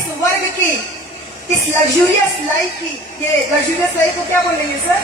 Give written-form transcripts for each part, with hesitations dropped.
इस वर्ग की, इस लग्जूरियस लाइफ की, ये लग्जूरियस लाइफ को क्या बोलेंगे सर?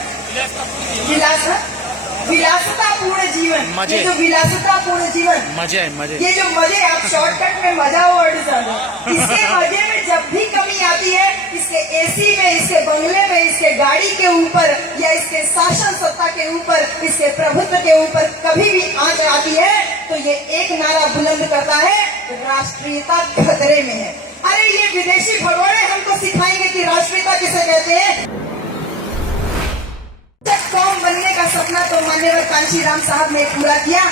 विलासतापूर्ण जीवन। मजे। ये जो विलासतापूर्ण जीवन, मजे मजे, ये जो मजे, आप शॉर्टकट में मजा वर्ड जानो, इसके मजे में जब भी कमी आती है, इसके एसी में, इसके बंगले में, इसके गाड़ी के ऊपर या इसके शासन सत्ता के ऊपर, इसके प्रभुत्व के ऊपर कभी भी आंच आती है तो ये एक नारा बुलंद करता है, राष्ट्रीयता खतरे में है। अरे ये विदेशी भगोड़े हमको सिखाएंगे कि राष्ट्रीयता किसे कहते हैं। कौम बनने का सपना तो माननीय कांशीराम साहब ने पूरा किया,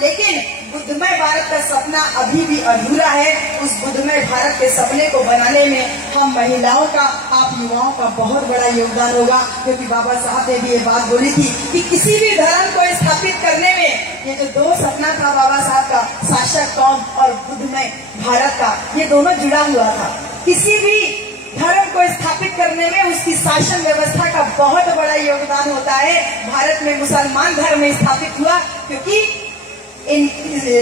लेकिन बुद्धमय भारत का सपना अभी भी अधूरा है। उस बुद्धमय भारत के सपने को बनाने में हम महिलाओं का, आप युवाओं का बहुत बड़ा योगदान होगा, क्योंकि बाबा साहब ने भी ये बात बोली थी कि किसी भी धर्म को स्थापित करने में ये जो दो सपना था बाबा साहब का, शासक कौम और बुद्धमय भारत का, ये दोनों जुड़ा हुआ था। किसी भी धर्म को स्थापित करने में उसकी शासन व्यवस्था का बहुत बड़ा योगदान होता है। भारत में मुसलमान धर्म स्थापित हुआ क्योंकि इन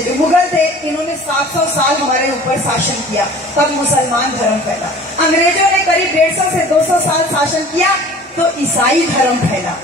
जो मुगल थे, इन्होंने 700 साल हमारे ऊपर शासन किया, तब मुसलमान धर्म फैला। अंग्रेजों ने करीब 150 से 200 साल शासन किया तो ईसाई धर्म फैला।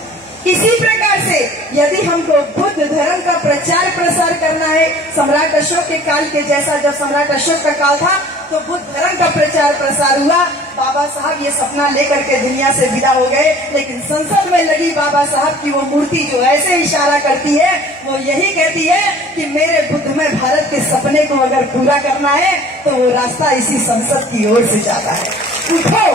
इसी प्रकार से यदि हमको बुद्ध धर्म का प्रचार प्रसार करना है, सम्राट अशोक के काल के जैसा, जब सम्राट अशोक का काल था तो बुद्ध धर्म का प्रचार प्रसार हुआ। बाबा साहब ये सपना लेकर के दुनिया से विदा हो गए, लेकिन संसद में लगी बाबा साहब की वो मूर्ति जो ऐसे इशारा करती है, वो यही कहती है कि मेरे बुद्धमय भारत के सपने को अगर पूरा करना है तो वो रास्ता इसी संसद की ओर से जाता है। उठो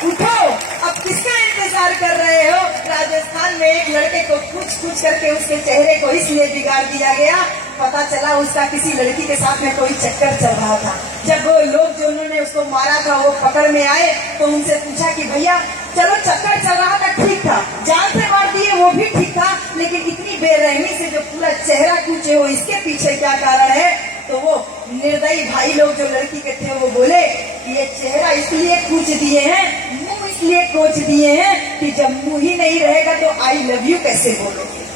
उठो, अब किसका इंतजार कर रहे हो? राजस्थान में एक लड़के को कुछ करके उसके चेहरे को इसलिए बिगाड़ दिया गया, पता चला उसका किसी लड़की के साथ में कोई चक्कर चल रहा था। जब वो लोग जो उन्होंने उसको मारा था वो पकड़ में आए तो उनसे पूछा कि भैया चलो चक्कर चल रहा था ठीक था, जान से मार दिए वो भी ठीक था, लेकिन इतनी बेरहमी से जो पूरा चेहरा कूचे हो, इसके पीछे क्या कारण है? तो वो निर्दयी भाई लोग जो लड़की के थे वो बोले कि ये चेहरा इसलिए कूच दिए हैं, मुंह इसलिए कोच दिए हैं कि जब मुंह ही नहीं रहेगा तो आई लव यू कैसे बोलोगे।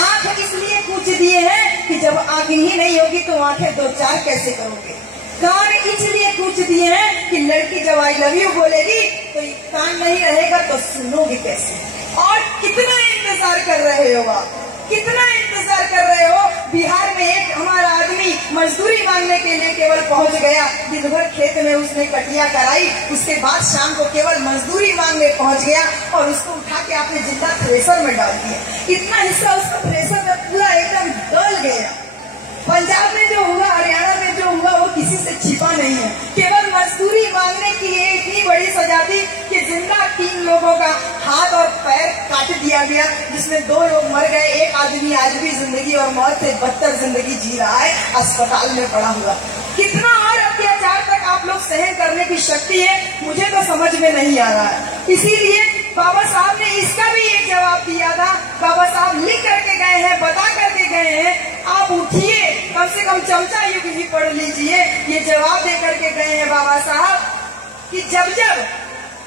आंख इसलिए कूच दिए हैं कि जब आंख ही नहीं होगी तो आंखें दो चार कैसे करोगे। कान इसलिए कूच दिए हैं कि लड़की जब आई लव यू बोलेगी तो कान नहीं रहेगा तो सुनोगे कैसे। और कितना इंतजार कर रहे हो आप, कितना इंतजार कर रहे हो? बिहार में एक हमारा आदमी मजदूरी मांगने के लिए केवल पहुंच गया, दिन भर खेत में उसने कटिया कराई, उसके बाद शाम को केवल मजदूरी मांगने पहुंच गया और उसको उठा के आपने जिंदा थ्रेसर में डाल दिया। इतना हिस्सा उसका थ्रेसर में पूरा एकदम गल गया। पंजाब में जो हुआ, हरियाणा में जो हुआ, वो किसी से छिपा नहीं है। केवल मजदूरी मांगने की ये इतनी बड़ी सजा थी कि जिंदा 3 लोगों का हाथ और पैर काट दिया गया, जिसमें 2 लोग मर गए। एक आदमी आज भी जिंदगी और मौत से बदतर जिंदगी जी रहा है, अस्पताल में पड़ा हुआ। कितना और अत्याचार तक आप लोग सहन करने की शक्ति है, मुझे तो समझ में नहीं आ रहा है। इसीलिए बाबा साहब ने इसका भी एक जवाब दिया था। बाबा साहब लिख करके गए हैं, बता करके गए हैं, आप उठिए, कम से कम चमचा युग ही पढ़ लीजिए। ये जवाब दे करके गए हैं बाबा साहब कि जब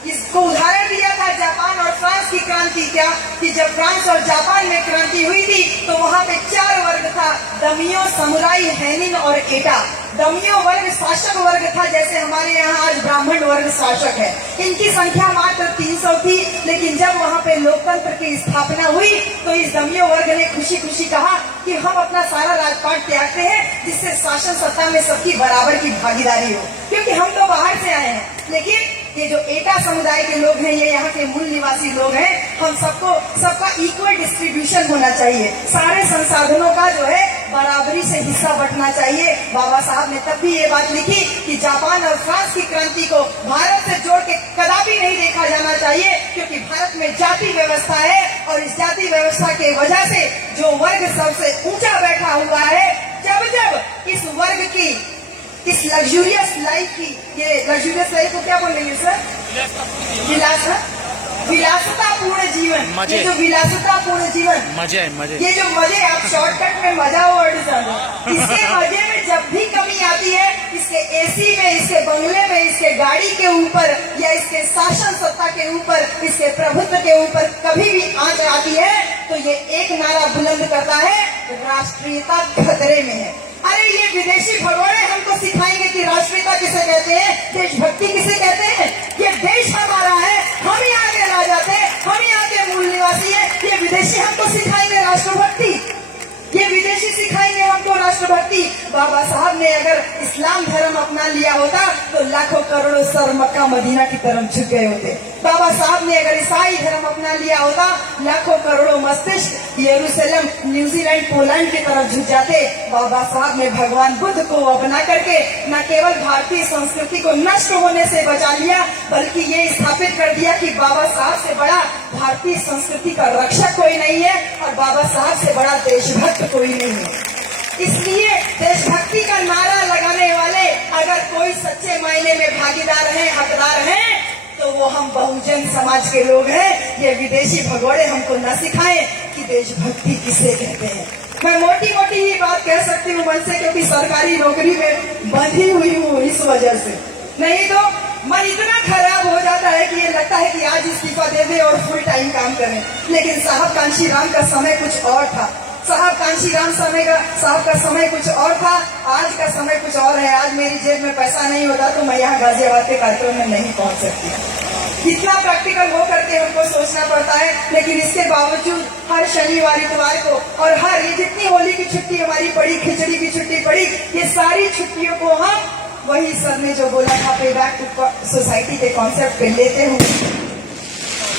इसको उदाहरण दिया था जापान और फ्रांस की क्रांति क्या, कि जब फ्रांस और जापान में क्रांति हुई थी तो वहाँ पे 4 वर्ग था, दमियो, समुराई, हैनिन और एटा। दमियो वर्ग शासक वर्ग था, जैसे हमारे यहाँ आज ब्राह्मण वर्ग शासक है। इनकी संख्या मात्र 300 थी, लेकिन जब वहाँ पे लोकतंत्र की स्थापना हुई तो इस दमियो वर्ग ने खुशी खुशी कहा कि हम अपना सारा राजपाट त्यागते हैं, जिससे शासन सत्ता में सबकी बराबर की भागीदारी हो, क्योंकि हम तो बाहर से आए हैं। लेकिन ये जो एटा समुदाय के लोग हैं, ये यहाँ के मूल निवासी लोग हैं, हम सबका इक्वल डिस्ट्रीब्यूशन होना चाहिए, सारे संसाधनों का जो है बराबरी से हिस्सा बंटना चाहिए। बाबा साहब ने तब भी ये बात लिखी कि जापान और फ्रांस की क्रांति को भारत से जोड़ के कदापि नहीं देखा जाना चाहिए, क्योंकि भारत में जाति व्यवस्था है और इस जाति व्यवस्था के वजह से जो वर्ग सबसे ऊंचा बैठा हुआ है, जब इस वर्ग की, इस लग्जूरियस लाइफ की, ये लग्जूरियस लाइफ को क्या बोलेंगे सर? विलासतापूर्ण जीवन। मजे। ये जो विलासतापूर्ण जीवन, मजे मजे, ये जो मजे, आप शॉर्टकट में मजा वर्ड जानो, इसके मजे में जब भी कमी आती है, इसके एसी में, इसके बंगले में, इसके गाड़ी के ऊपर या इसके शासन सत्ता के ऊपर, इसके प्रभुत्व के ऊपर कभी भी आंच आती है तो ये एक नारा बुलंद करता है, राष्ट्रीयता खतरे में है। अरे ये विदेशी भगोड़े हमको सिखाएंगे कि राष्ट्रीयता किसे कहते हैं। देश ने अगर इस्लाम धर्म अपना लिया होता तो लाखों करोड़ों सर मक्का मदीना की तरफ झुक गए होते। बाबा साहब ने अगर ईसाई धर्म अपना लिया होता लाखों करोड़ों मस्तिष्क यरूशलेम, न्यूजीलैंड, पोलैंड की तरफ झुक जाते। बाबा साहब ने भगवान बुद्ध को अपना करके न केवल भारतीय संस्कृति को नष्ट होने से बचा लिया, बल्कि ये स्थापित कर दिया कि बाबा साहब से बड़ा भारतीय संस्कृति का रक्षक कोई नहीं है और बाबा साहब से बड़ा देशभक्त कोई नहीं है। इसलिए देशभक्ति का नारा लगाने वाले अगर कोई सच्चे मायने में भागीदार हैं, हकदार हैं, तो वो हम बहुजन समाज के लोग हैं। ये विदेशी भगोड़े हमको न सिखाएं कि देशभक्ति किसे कहते हैं। मैं मोटी मोटी ही बात कह सकती हूँ मन से, क्योंकि सरकारी नौकरी में बंधी हुई हूँ इस वजह से। नहीं तो मन इतना खराब हो जाता है कि ये लगता है कि आज इस्तीफा दे दे और फुल टाइम काम करें। लेकिन साहब कांशीराम का समय कुछ और था। साहब कांशीराम साहब का समय कुछ और था, आज का समय कुछ और है। आज मेरी जेब में पैसा नहीं होता तो मैं यहाँ गाजियाबाद के कार्यक्रम में नहीं पहुँच सकती। इतना प्रैक्टिकल हो करके हमको सोचना पड़ता है, लेकिन इसके बावजूद हर शनिवार इतवार को और हर ये जितनी होली की छुट्टी हमारी पड़ी, खिचड़ी की छुट्टी पड़ी, ये सारी छुट्टियों को हम वही सर ने जो बोला था पे बैक टू सोसाइटी के कॉन्सेप्ट पे लेते हुए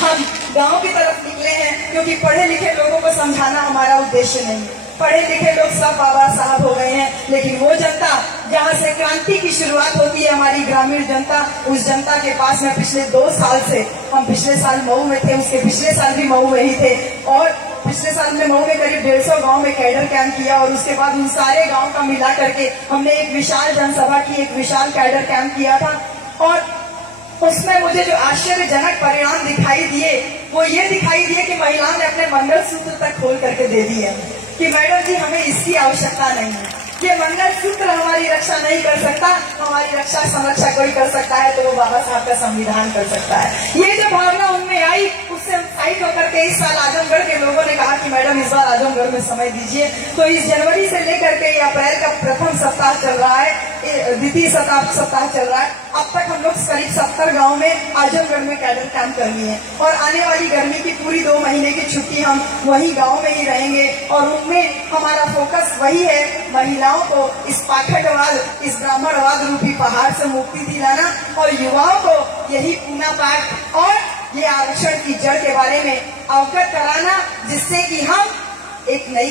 हम गांव की तरफ निकले हैं, क्योंकि पढ़े लिखे लोगों को समझाना हमारा उद्देश्य नहीं है। पढ़े लिखे लोग सब बाबा साहब हो गए हैं, लेकिन वो जनता जहां से क्रांति की शुरुआत होती है, हमारी ग्रामीण जनता, उस जनता के पास में पिछले 2 साल से, हम पिछले साल मऊ में थे, उसके पिछले साल भी मऊ में ही थे, और पिछले साल में मऊ में करीब 150 गांव में कैडर कैंप किया, और उसके बाद उन सारे गांव का मिला करके हमने एक विशाल जनसभा की, एक विशाल कैडर कैंप किया था। और उसमें मुझे जो आश्चर्यजनक परिणाम दिखाई दिए वो ये दिखाई दिए कि महिलाओं ने अपने मंगलसूत्र तक खोल करके दे दिए कि मैडम जी हमें इसकी आवश्यकता नहीं है, ये मंगलसूत्र हमारी रक्षा नहीं कर सकता, हमारी रक्षा संरक्षा कोई कर सकता है तो वो बाबा साहब का संविधान कर सकता है। ये जो भावना उनमें आई उससे उत्साहित होकर के इस साल आजमगढ़ के लोगों ने कहा कि मैडम इस बार आजमगढ़ में समय दीजिए। तो इस जनवरी से लेकर के अप्रैल का प्रथम सप्ताह चल रहा है, द्वितीय सप्ताह चल रहा है। अब तक हम लोग करीब 70 गाँव में आजमगढ़ में कैडर कैंप कर लिए हैं, और आने वाली गर्मी की पूरी 2 महीने की छुट्टी हम वही गाँव में ही रहेंगे, और उनमें हमारा फोकस वही है, महिलाओं को इस पाखंडवाद, इस ब्राह्मणवाद रूपी पहाड़ से मुक्ति दिलाना, और युवाओं को यही पूना पाठ और ये आरक्षण की जड़ के बारे में अवगत कराना, जिससे कि हम एक नई